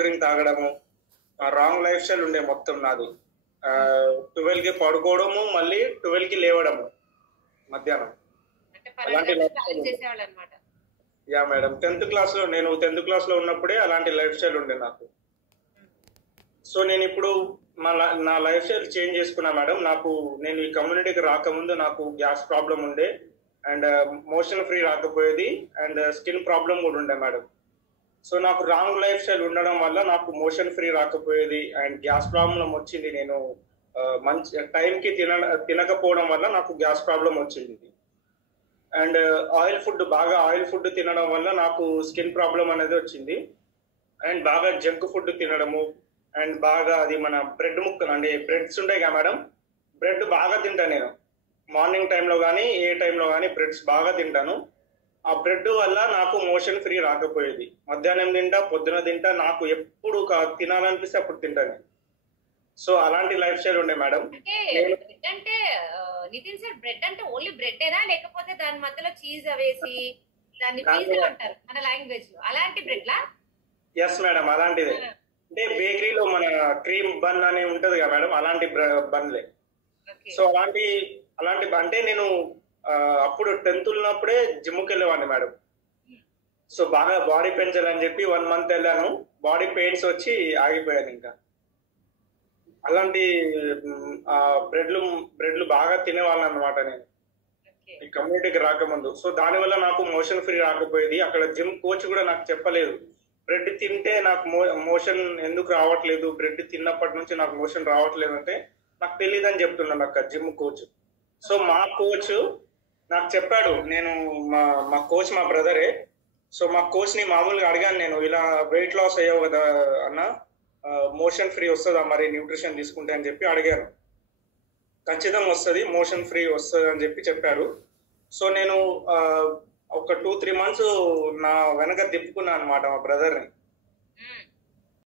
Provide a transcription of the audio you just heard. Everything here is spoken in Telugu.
డ్రింక్ తాగడము, రాంగ్ లైఫ్ స్టైల్ ఉండే మొత్తం నాది. 12కి పడుకోవడము, మళ్ళీ 12కి లేవడము మధ్యాహ్నం. అలాంటి life style. Yeah madam, 10th క్లాస్లో నేను 10th క్లాస్లో ఉన్నప్పుడే అలాంటి లైఫ్ స్టైల్ ఉండే నాకు. సో నేను ఇప్పుడు నా లైఫ్ స్టైల్ చేంజ్ చేసుకున్నా మేడం. నేను ఈ కమ్యూనిటీకి రాకముందు నాకు గ్యాస్ ప్రాబ్లం ఉండే, అండ్ మోషన్ ఫ్రీ రాకపోయేది, అండ్ స్కిన్ ప్రాబ్లం కూడా ఉండే మేడం. సో నాకు రాంగ్ లైఫ్ స్టైల్ ఉండడం వల్ల నాకు మోషన్ ఫ్రీ రాకపోయేది, అండ్ గ్యాస్ ప్రాబ్లం వచ్చింది. నేను మంచి టైంకి తినకపోవడం వల్ల నాకు గ్యాస్ ప్రాబ్లం వచ్చింది. అండ్ బాగా ఆయిల్ ఫుడ్ తినడం వల్ల నాకు స్కిన్ ప్రాబ్లం అనేది వచ్చింది. అండ్ బాగా జంక్ ఫుడ్ తినడము, అండ్ బాగా అది మన బ్రెడ్ ముక్కలు అంటే బ్రెడ్స్ ఉంటాయి కదా మేడం, బ్రెడ్ బాగా తింటాను నేను. మార్నింగ్ టైంలో కానీ ఏ టైంలో కానీ బ్రెడ్స్ బాగా తింటాను. ఆ బ్రెడ్ వల్ల నాకు మోషన్ ఫ్రీ రాకపోయేది. మధ్యాహ్నం తింటా, పొద్దున తింటా, నాకు ఎప్పుడు తినాలనిపిస్తే అప్పుడు తింటాను. సో అలాంటి లైఫ్ స్టైల్ ఉండే మేడం. అంటే నితిన్ సార్, బ్రెడ్ అంటే ఓన్లీ బ్రెడ్ ఏనా, లేకపోతే దాని మధ్యలో చీజ్ వేసి దాన్ని పిజ్జా అంటారు మన లాంగ్వేజ్ లో, అలాంటి బ్రెడ్ లా? ఎస్ మేడం, అలాంటిదే. అంటే బేకరీలో మన క్రీమ్ బన్ అని ఉంటది కదా మేడం, అలాంటి బన్లే. సో అలాంటి అంటే నేను అప్పుడు 10th ఉన్నప్పుడే జిమ్కి వెళ్ళేవాడిని మేడం. సో బాగా బాడీ పెంచాలని చెప్పి 1 month వెళ్ళాను. బాడీ పెయిన్స్ వచ్చి ఆగిపోయాను. ఇంకా అలాంటి బ్రెడ్లు బాగా తినేవాళ్ళని అనమాట నేను ఈ కమ్యూనిటీకి రాకముందు. సో దానివల్ల నాకు మోషన్ ఫ్రీ రాకపోయేది. అక్కడ జిమ్ కోచ్ కూడా నాకు చెప్పలేదు, బ్రెడ్ తింటే నాకు మోషన్ ఎందుకు రావట్లేదు, బ్రెడ్ తిన్నప్పటి నుంచి నాకు మోషన్ రావట్లేదు అంటే నాకు తెలియదు అని చెప్తున్నాను అక్కడ జిమ్ కోచ్. సో మా కోచ్ నాకు చెప్పాడు. మా కోచ్ మా బ్రదరే. సో మా కోచ్ ని మామూలుగా అడిగాను, నేను ఇలా వెయిట్ లాస్ అయ్యావు కదా అన్న, మోషన్ ఫ్రీ వస్తుందా మరి న్యూట్రిషన్ తీసుకుంటే అని చెప్పి అడిగాను. ఖచ్చితంగా వస్తుంది, మోషన్ ఫ్రీ వస్తుంది అని చెప్పి చెప్పాడు. సో నేను ఒక 2-3 months నా వెనక తిప్పుకున్నాను అనమాట మా బ్రదర్ని.